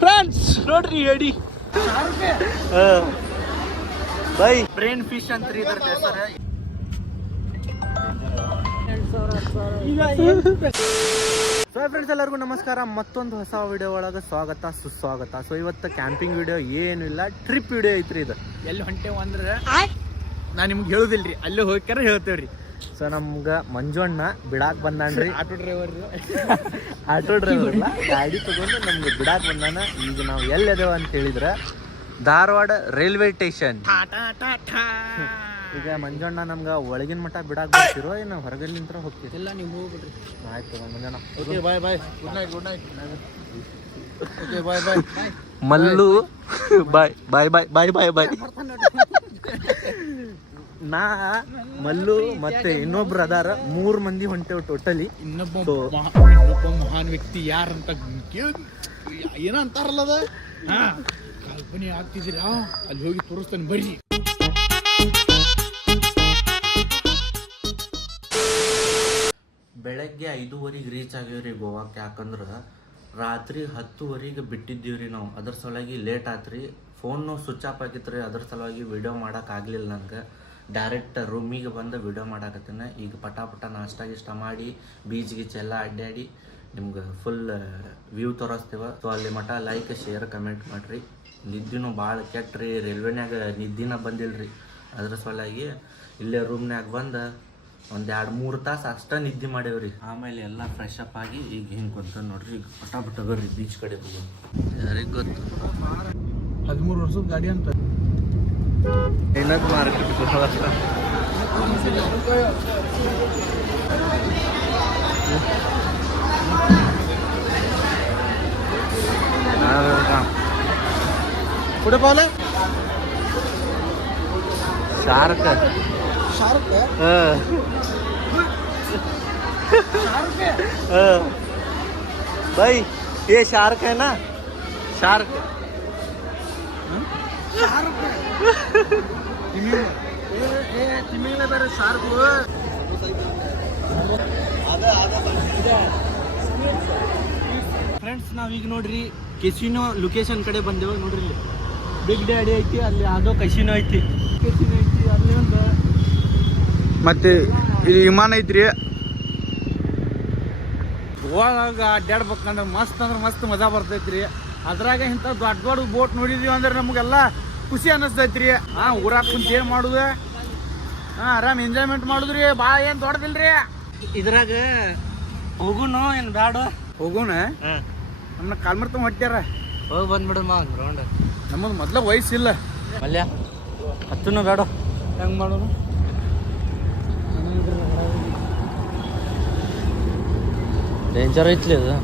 Friends ನೋಡ್ರಿ ಹೇಳಿ by brain fish ಅಂತ ಇದ್ರ ಹೆಸರು. ಸೊ ಫ್ರೆಂಡ್ಸ್ ಎಲ್ಲರಿಗೂ ನಮಸ್ಕಾರ. ಮತ್ತೊಂದು ಹೊಸ ವಿಡಿಯೋ ಒಳಗೆ ಸ್ವಾಗತ ಸುಸ್ವಾಗತ. ಸೊ ಇವತ್ತು ಕ್ಯಾಂಪಿಂಗ್ ವಿಡಿಯೋ ಏನು ಇಲ್ಲ, ಟ್ರಿಪ್ ವಿಡಿಯೋ ಐತ್ರಿ ಇದು. ಎಲ್ಲಿ ಹೊಂಟೇವ ಅಂದ್ರೆ ನಾನು ನಿಮ್ಗೆ ಹೇಳುದಿಲ್ರಿ, ಅಲ್ಲೇ ಹೋಗ್ಯಾರ ಹೇಳ್ತೇವ್ರಿ. ಸೊ ನಮ್ಗೆ ಮಂಜುಣ್ಣ ಬಿಡಾಕ್ ಬಂದಾನ್ರಿ. ಆಟೋ ಡ್ರೈವರ್ ಇಲ್ಲ, ಗಾಡಿ ತಗೊಂಡು ನಮ್ಗೆ ಬಿಡಾಕ್ ಬಂದಾನ. ಈಗ ನಾವು ಎಲ್ಲಿದೇವ ಅಂತ ಹೇಳಿದ್ರೆ ಧಾರವಾಡ ರೈಲ್ವೆ ಸ್ಟೇಷನ್. ಈಗ ಮಂಜಣ್ಣ ನಮ್ಗೆ ಒಳಗಿನ ಮಠ ಬಿಡಾಕ್ ಬರ್ತಿರೋ ಏನು ಹೊರಗಲ್ಲಿ ನಿಂತ್ರ ಹೋಗ್ತೀವಿ? ಎಲ್ಲ ನೀವು ಹೋಗ್ಬಿಡ್ರಿ. ಆಯ್ತು ಮಂಜಣ್ಣ. Okay bye bye, good night good night. Okay bye bye Mallu bye bye bye bye bye bye. ನಾ ಮಲ್ಲು ಮತ್ತೆ ಇನ್ನೊಬ್ರು ಅದಾರ, 3 ಮಂದಿ ಹೊಂಟೇವ್ ಟೋಟಲಿ. ಇನ್ನೊಬ್ಬ ಮಹಾನ್ ವ್ಯಕ್ತಿ ಯಾರಂತ ಏನೋ ಅಂತಾರಲ್ಲ ಅದ ಕಲ್ಪನೆ ಆಗ್ತಿದ್ದೀರಾ, ಅಲ್ಲಿ ಹೋಗಿ ತೋರಿಸ್ತಾನೆ ಬರ್ರಿ. ಬೆಳಗ್ಗೆ 5:30 ರೀಚ್ ಆಗ್ಯಾವ್ರಿ ಗೋವಾಕ್ಕೆ. ಯಾಕಂದ್ರೆ ರಾತ್ರಿ 10:00 ಬಿಟ್ಟಿದ್ದೀವ್ರಿ ನಾವು. ಅದ್ರ ಸಲುವಾಗಿ ಲೇಟ್ ಆತ್ರಿ. ಫೋನು ಸ್ವಿಚ್ ಆಫ್ ಆಗಿತ್ತು. ಅದ್ರ ಸಲುವಾಗಿ ವಿಡಿಯೋ ಮಾಡೋಕ್ಕಾಗಲಿಲ್ಲ ನನಗೆ. ಡೈರೆಕ್ಟ್ ರೂಮಿಗೆ ಬಂದು ವಿಡಿಯೋ ಮಾಡಾಕತ್ತೇನೆ. ಈಗ ಪಟ ನಾಷ್ಟ ಗಿಷ್ಟ ಮಾಡಿ ಬೀಚ್ ಗೀಚ್ ಎಲ್ಲ ಅಡ್ಡಾಡಿ ನಿಮ್ಗೆ ಫುಲ್ ವ್ಯೂ ತೋರಿಸ್ತೇವೆ. ಸೊ ಅಲ್ಲಿ ಮಠ ಲೈಕ್ ಶೇರ್ ಕಮೆಂಟ್ ಮಾಡಿರಿ. ನಿದ್ದಿನೂ ಭಾಳ ಕೆಟ್ಟ್ರಿ, ರೈಲ್ವೆನ್ಯಾಗ ನಿದ್ದಿನ ಬಂದಿಲ್ರಿ. ಅದ್ರ ಸಲುವಾಗಿ ಇಲ್ಲೇ ರೂಮ್ನ್ಯಾಗ ಬಂದು ಒಂದು 2-3 ತಾಸು ಅಷ್ಟೇ ನಿದ್ದೆ ಮಾಡೇವ್ರಿ. ಆಮೇಲೆ ಎಲ್ಲ ಫ್ರೆಶ್ ಅಪ್ ಆಗಿ ಈಗ ಹಿಂಗೆ ಕುಂತ ನೋಡ್ರಿ. ಈಗ ಪಟ ಬರ್ರಿ ಬೀಚ್ ಕಡೆ ಹೋಗೋದು. ಯಾರಿಗೆ ಗೊತ್ತು 13 ವರ್ಷದ ಗಾಡಿ ಅಂತ ಏನದು ಮಾರ್ಕೆಟ್ कुठे पावले? शार्क शार्क भाई ये शार्क है ना, शार्क शार्क ತಿಮಿಂಗ್ಲ ಬೇರೆ ಶಾರ್ಕ್. ಫ್ರೆಂಡ್ಸ್ ನಾವೀಗ ನೋಡ್ರಿ ಕೆಸಿನೋ ಲೊಕೇಶನ್ ಕಡೆ ಬಂದೇವ. ನೋಡ್ರಿ ಇಲ್ಲಿ ಬಿಗ್ ಡ್ಯಾಡಿ ಐತಿ, ಅಲ್ಲಿ ಯಾವುದೋ ಕಸಿನೋ ಐತಿ, ಅಲ್ಲಿ ಒಂದು ಮತ್ತೆ ಇಲ್ಲಿ ವಿಮಾನ ಐತ್ರಿ. ಗೋವಾಗ ಅಡ್ಡಾಡ್ಬೇಕಂದ್ರೆ ಮಸ್ತ್ ಅಂದ್ರೆ ಮಸ್ತ್ ಮಜಾ ಬರ್ತೈತ್ರಿ. ಅದ್ರಾಗ ಇಂಥ ದೊಡ್ಡ ಬೋಟ್ ನೋಡಿದೀವಿ ಅಂದ್ರೆ ನಮಗೆಲ್ಲ ಖುಷಿ ಅನ್ನಿಸ್ತೈತ್ರಿ. ಊರಾಗ ಕುಂತ ಏನು ಮಾಡುದು, ಆರಾಮ್ ಎಂಜಾಯ್ಮೆಂಟ್ ಮಾಡುದ್ರಿ. ಭಾಳ ಏನು ದೊಡ್ಡದಿಲ್ರಿ. ಇದ್ರಾಗ ಹೋಗುನು ಏನು ಬ್ಯಾಡ? ಹೋಗೋಣ. ನಮ್ಮನ್ನ ಕಾಲ್ಮರ್ತ ಹೊಟ್ಟ್ಯಾರ, ಹೋಗಿ ಬಂದ್ಬಿಡಮ್ಮ ಗ್ರೌಂಡ್. ನಮ್ಮದು ಮೊದ್ಲ ವಯಸ್ಸಿಲ್ಲ ಮಲ್ಯ, ಹತ್ತುನು ಬೇಡ. ಹೆಂಗೆ ಮಾಡೋಣ? ಡೇಂಜರ್ ಐತ್ಲಿ ಅದು.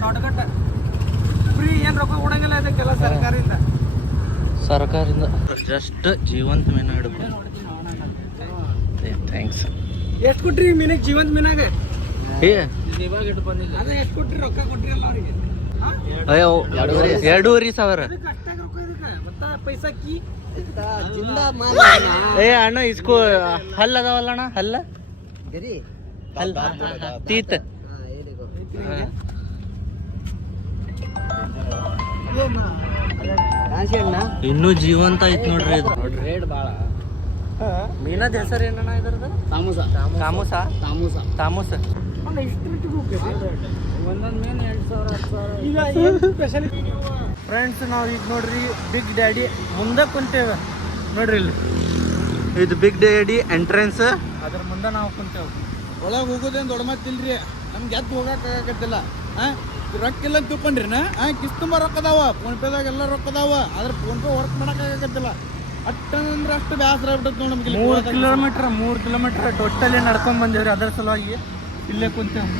ಶಾರ್ಟ್ಕಟ್ ಫ್ರೀ, ಏನು ರೊಕ್ಕ ಕೊಡಂಗಿಲ್ಲ ಇದಕ್ಕೆಲ್ಲ ಸರ್ಕಾರದಿಂದ. ಜಸ್ಟ್ ಜೀವಂತ ಮೀನ ಹಿಡ್ಕೊಂಡು. ಥ್ಯಾಂಕ್ಸ್. ಎಷ್ಟು ಕೊಟ್ರಿ ಮೀನಾಗ? ಜೀವಂತ ಮೀನಾಗ ಇವಾಗ ಇಟ್ಟು ಬಂದಿಲ್ಲ. ಅದೇ ಎಷ್ಟು ಕೊಟ್ರಿ? ರೊಕ್ಕ ಕೊಟ್ರಿಲ್ಲ ಅವ್ರಿಗೆ? ಅಯ್ಯೋ 2,500. ಕಷ್ಟಾಗ ರೊಕ್ಕ ಇದಕ್ಕೆ ಮತ್ತೆ ಪೈಸಾ ಕಿ ಏ ಅಣ್ಣ ಇಸ್ಕೋ. ಹಲ್ ಅದಾವಲ್ಲ ಅಣ್ಣ, ಹಲ್ಲ ತೀತ್ ಇನ್ನೂ ಜೀವಂತ ಐತ್ ನೋಡ್ರಿ ಇದು. ರೇಟ್ ಭಾಳ. ಮೀನದ ಹೆಸರು ಏನಣ್ಣ ಇದ್ರದ್ದು? ತಾಮೂಸ. ಒಂದೊಂದು ಮೀನು 2,000 ಫ್ರೆಂಡ್ಸ್ ನಾವು ಈಗ ನೋಡ್ರಿ ಬಿಗ್ ಡ್ಯಾಡಿ ಮುಂದೆ ಕುಂತೇವೆ. ನೋಡ್ರಿ ಇಲ್ಲಿ ಇದು ಬಿಗ್ ಡ್ಯಾಡಿ ಎಂಟ್ರೆನ್ಸ್. ಅದ್ರ ಮುಂದೆ ನಾವು ಕುಂತೇವೆ. ಒಳಗೆ ಹೋಗೋದೇನು ದೊಡ್ಡ ಮಾತಿಲ್ರಿ. ನಮ್ಗೆ ಎದ್ದು ಹೋಗಕ್ಕಾಗತ್ತಿಲ್ಲ. ರೊಕ್ಕ ಇಲ್ಲ ಅಂತ ತಿಳ್ಕೊಂಡ್ರಿ ನಾ. ಕಿಸ್ ತುಂಬ ರೊಕ್ಕ ಅದಾವ, ಫೋನ್ ಪೇದಾಗ ಎಲ್ಲ ರೊಕ್ಕ ಅದಾವ. ಆದ್ರೆ ಫೋನ್ ಪೇ ವರ್ಕ್ ಮಾಡೋಕ್ಕಾಗತ್ತಿಲ್ಲ. ಅಟ್ಟಂದ್ರೆ ಅಷ್ಟು ಬೇಸರ ಆಗ್ಬಿಟ್ಟೈತೆ ನೋಡಿ ನಮ್ಗೆ. 3 ಕಿಲೋಮೀಟರ್ ಟೋಟಲಿ ನಡ್ಕೊಂಡ್ ಬಂದೇವ್ರಿ. ಅದರ ಸಲುವಾಗಿ ಇಲ್ಲೇ ಕುಂತೇವೆ.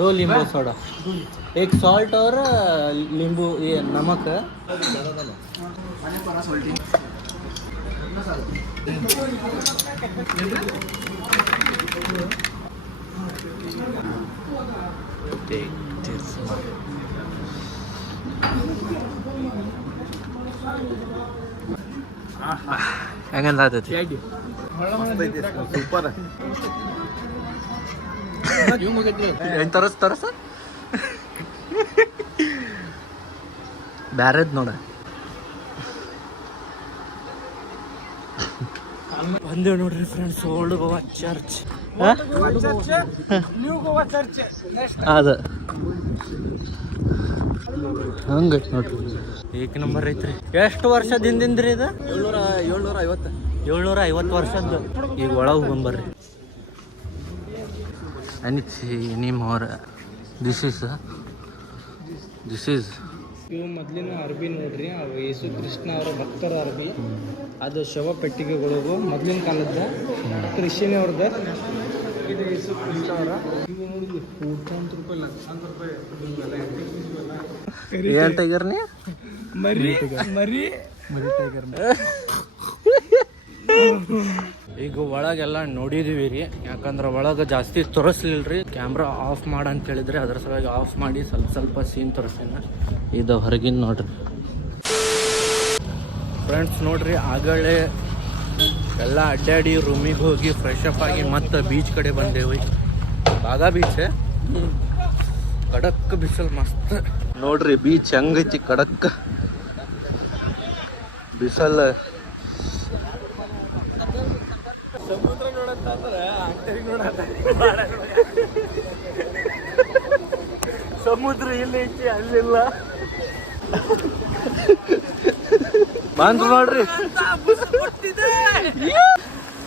दो नींबू सोडा, एक सॉल्ट और नींबू ये नमक. ಹೆಂಗಂದೈತಿ ಸೂಪರ್ ಏನ್ ತರಸ ಬ್ಯಾರೆದ್ ನೋಡ ಬಂದೇವ್ ನೋಡ್ರಿ friends old Goa church new Goa church ಅದ ಹಂಗೈತಿ ನೋಡ್ರಿ ಏಕ ನಂಬರ್ ಐತ್ರಿ ಎಷ್ಟು ವರ್ಷದ ಹಿಂದಿಂದ್ರಿ ಇದು 750 ವರ್ಷದ್ದು ಈಗ ಒಳಗೆ ಹೋಗ್ಬರ್ರಿ ಅನಿಸಿ ನಿಮ್ಮವ್ರ ದಿಸ್ ಈಸ್ ಇವು ಮೊದ್ಲಿನ ಅರ್ಬಿ ನೋಡ್ರಿ ಅವು ಯೇಸು ಕೃಷ್ಣ ಅವರ ಭಕ್ತರ ಅರ್ಬಿ ಅದು ಶವ ಪೆಟ್ಟಿಗೆಗಳಿಗೂ ಮೊದ್ಲಿನ ಕಾಲದ ಕ್ರಿಶ್ಚಿಯನ್ ಅವ್ರದ ಇದು ಯೇಸು ಕೃಷ್ಣ ಅವರ ಇವು ನೋಡಿದ್ವಿ ಕೋಟ್ಯಾಂತರ ರೂಪಾಯಿ ಲಕ್ಷಾಂತರ ರೂಪಾಯಿ ಏನ್ ಟೈಗರ್ ನೀ ಮರಿ ಟೈಗರ್ ಈಗ ಒಳಗೆಲ್ಲ ನೋಡಿದೀವಿ ರೀ ಯಾಕಂದ್ರೆ ಒಳಗೆ ಜಾಸ್ತಿ ತೋರಿಸ್ಲಿಲ್ರಿ ಕ್ಯಾಮ್ರಾ ಆಫ್ ಮಾಡ ಅಂತ ಹೇಳಿದ್ರೆ ಅದ್ರ ಸಲುವಾಗಿ ಆಫ್ ಮಾಡಿ ಸ್ವಲ್ಪ ಸೀನ್ ತೋರಿಸ್ತೀನಿ ಇದು ಹೊರಗಿನ ನೋಡ್ರಿ ಫ್ರೆಂಡ್ಸ್ ನೋಡ್ರಿ ಆಗಲೇ ಎಲ್ಲ ಅಡ್ಡಾಡಿ ರೂಮಿಗೆ ಹೋಗಿ ಫ್ರೆಶ್ ಅಪ್ ಆಗಿ ಮತ್ತೆ ಬೀಚ್ ಕಡೆ ಬಂದೇವಿ ಬಾಗಾ ಬೀಚ್ ಕಡಕ್ ಬಿಸಿಲು ಮಸ್ತ್ ನೋಡ್ರಿ ಬೀಚ್ ಹೆಂಗೈತಿ ಕಡಕ್ ಬಿಸಲ್ ಸಮುದ್ರ ನೋಡಂತಂದ್ರೆ ಅಂಗಡಿ ಸಮುದ್ರ ಇಲ್ಲೈತಿ ಅಲ್ಲಿಲ್ಲ ಬಂದ್ರು ನೋಡ್ರಿ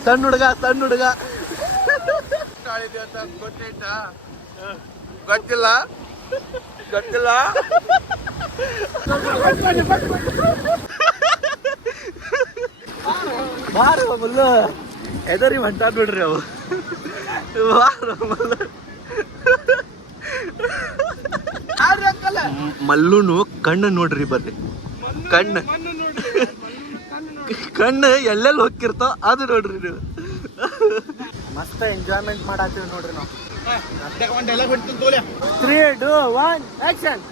ಸಣ್ಣ ಹುಡುಗ ಗೊತ್ತಿಲ್ಲ ಬಾರ ಮಲ್ಲ ಎದರಿ ಹೊಂಟಾರ ಬಿಡ್ರಿ ಅವು ಬಾರ ಮಲ್ಲ ಮಲ್ಲುನು ಕಣ್ಣು ನೋಡ್ರಿ ಬರ್ರಿ ಕಣ್ಣು ಎಲ್ಲೆಲ್ಲಿ ಹೋಗಿರ್ತಾವ ಅದು ನೋಡ್ರಿ ನೀವು ಮಸ್ತ್ ಎಂಜಾಯ್ಮೆಂಟ್ ಮಾಡತ್ತೀವಿ ನೋಡ್ರಿ ನಾವು 3, 2, 1 ಆಕ್ಷನ್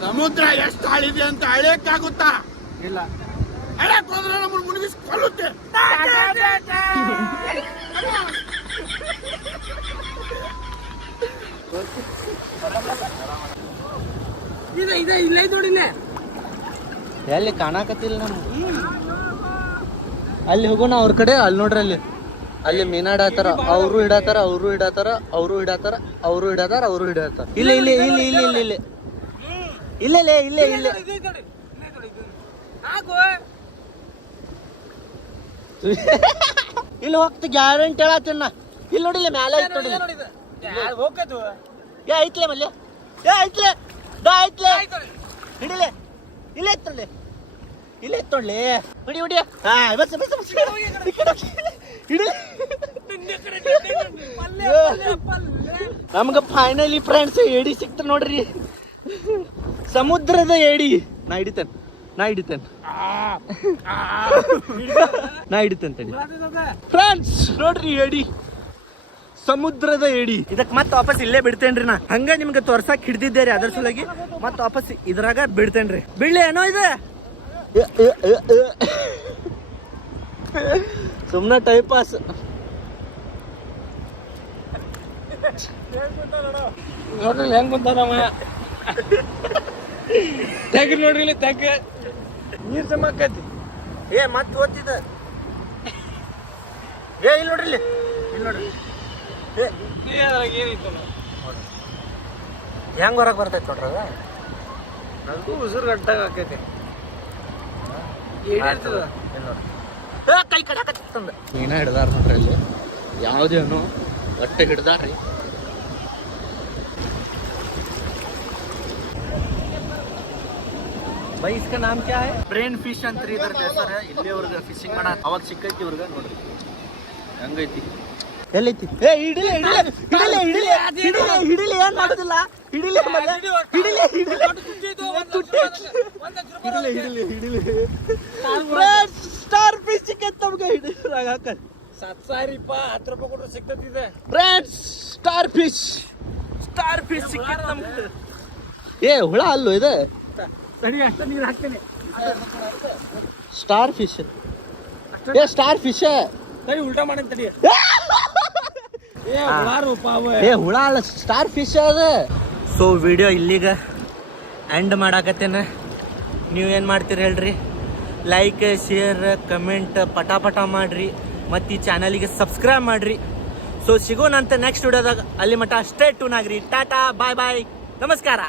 ಸಮುದ್ರ ಎಷ್ಟು ಆಳಿದೆ ಅಂತ ಅಳೆಯಕ್ಕಾಗುತ್ತಾ ಇಲ್ಲ ಅಳೆಕ್ ಹೋದ್ರೆ ನಮ್ಮನ್ನು ಮುಳುಗಿಸ್ಕೊಳ್ಳುತ್ತೆ ಇಲ್ಲ ನೋಡಿನೇ ಎಲ್ಲಿ ಕಾಣಕತ್ತಿಲ್ಲ ನಮ್ಗೆ ಅಲ್ಲಿ ಹೋಗೋಣ ಅವ್ರ ಕಡೆ ಅಲ್ಲಿ ನೋಡ್ರಿ ಅಲ್ಲಿ ಮೀನಾಡತ್ತಾರ ಅವರು ಹಿಡತಾರ ಇಲ್ಲೇ ಇಲ್ಲಿ ಹೋಗ್ತ ಗ್ಯಾರಂಟಿ ಹೇಳತ್ತೀನ ಇಲ್ಲಿ ನೋಡಿಲ್ಲ ಮ್ಯಾಲೆ ಐತ್ ನೋಡಿ ಐತ್ಲೆ ಮಲ್ಯ ಐತ್ಲೆ ಹಿಡಿಲೆ ಇಲ್ಲೇ ಎತ್ತೊಳ್ಳಿ ಹಿಡಿ ಹಾ ಬಸ್ ಹಿಡಿ ನಮ್ಗ ಫೈನಲಿ ಫ್ರೆಂಡ್ಸ್ ಏಡಿ ಸಿಕ್ತ ನೋಡ್ರಿ ಸಮುದ್ರದ ಏಡಿ ನಾ ಹಿಡಿತೇನೆ ತಡಿ ಫ್ರೆಂಡ್ಸ್ ನೋಡ್ರಿ ಏಡಿ ಸಮುದ್ರದ ಏಡಿ ಇದಕ್ಕೆ ಮತ್ತೆ ವಾಪಸ್ ಇಲ್ಲೇ ಬಿಡ್ತೇನ್ರಿ ನಾ ಹಂಗ ನಿಮ್ಗೆ ತೋರ್ಸಕ್ ಹಿಡ್ದಿದ್ದೆ ರೀ ಅದ್ರ ಸಲುವಾಗಿ ಮತ್ತೆ ವಾಪಸ್ ಇದ್ರಾಗ ಬಿಡ್ತೇನ್ರಿ ಬಿಡ್ಲಿ ಏನೋ ಇದೆ ಸುಮ್ನೆ ಟೈಮ್ ಪಾಸ್ ನೋಡ್ರಿ ಹೆಂಗ್ ಬಂತಾನಮ್ಮ ತೆಗ್ರಿ ನೋಡ್ರಿ ಇಲ್ಲಿ ನೀರ್ ಸಮಾಕತಿ ಮತ್ತೆ ಓದ್ತಿದ್ದ ಇಲ್ಲಿ ನೋಡ್ರಿ ಹೆಂಗ್ ಹೊರಗೆ ಬರ್ತೈತಿ ನೋಡ್ರಿ ಅದ ನನಗೂ ಉಸಿರು ಗಟ್ಟಾಗ ಆಕೈತಿ ಕೈ ಕಡೆ ಹಾಕತ್ತಂದ ಮೀನ ಹಿಡ್ದಾರ ನೋಡ್ರಿ ಅಲ್ಲಿ ಯಾವ್ದೇನು ಹೊಟ್ಟೆ ಹಿಡ್ದಾರ್ರಿ भाई इसका नाम क्या है ब्रेन फिश अंत्री इधर ಹೆಸರು ಇಲ್ಲಿವರೆಗೆ ಫಿಶಿಂಗ್ ಮಾಡ ಅವಾಗ ಸಿಕ್ಕೈತಿ ಇವ್ರಿಗೆ ನೋಡ್ರಿ ಹಂಗೈತಿ ಎಲ್ಲೈತಿ ಹಿಡಿಲೆ ಏನ್ ಮಾಡೋದಿಲ್ಲ ಹಿಡಿಲೆ ಸ್ಟಾರ್ ಫಿಶ್ ಸಿಕ್ಕೈತಿ ನಮ್ಗೆ ಹಿಡಿದ್ರಾಗ ಹಾಕ 7,000 10 ರೂಪಾಯಿ ಕೊಟ್ಟರೆ ಸಿಗ್ತೈತಿ ಇದೆ friends star fish star fish ಸಿಕ್ಕಿತ್ತು ನಮ್ಗೆ. ಏ ಹುಳ ಅಲ್ಲೋ ಇದು ಸರಿ ಅಷ್ಟೇ ನೀರು ಹಾಕ್ತೇನೆ. Star fish. ಏ ಸ್ಟಾರ್ ಫಿಶ್ ಸರಿ ಉಲ್ಟಾ ಮಾಡಿ ತಡಿ. ಏ ಹುಳ ರೂಪ ಅವ. ಏ ಹುಳ ಅಲ್ಲ ಸ್ಟಾರ್ ಫಿಶ್ ಅದ. ಸೊ ವಿಡಿಯೋ ಇಲ್ಲಿಗ ಎಂಡ್ ಮಾಡಾಕತ್ತೇನ. ನೀವು ಏನು ಮಾಡ್ತೀರಿ ಹೇಳ್ರಿ? ಲೈಕ್ ಶೇರ್ ಕಮೆಂಟ್ ಪಟ ಮಾಡ್ರಿ ಮತ್ತು ಈ ಚಾನಲಿಗೆ ಸಬ್ಸ್ಕ್ರೈಬ್ ಮಾಡ್ರಿ. ಸೊ ಸಿಗೋಣಂತ ನೆಕ್ಸ್ಟ್ ವಿಡಿಯೋದಾಗ. ಅಲ್ಲಿ ಮಟ್ಟ ಅಷ್ಟೇ ಟ್ಯೂನ್ ಆಗ್ರಿ. ಟಾಟಾ ಬಾಯ್ ಬಾಯ್ ನಮಸ್ಕಾರ.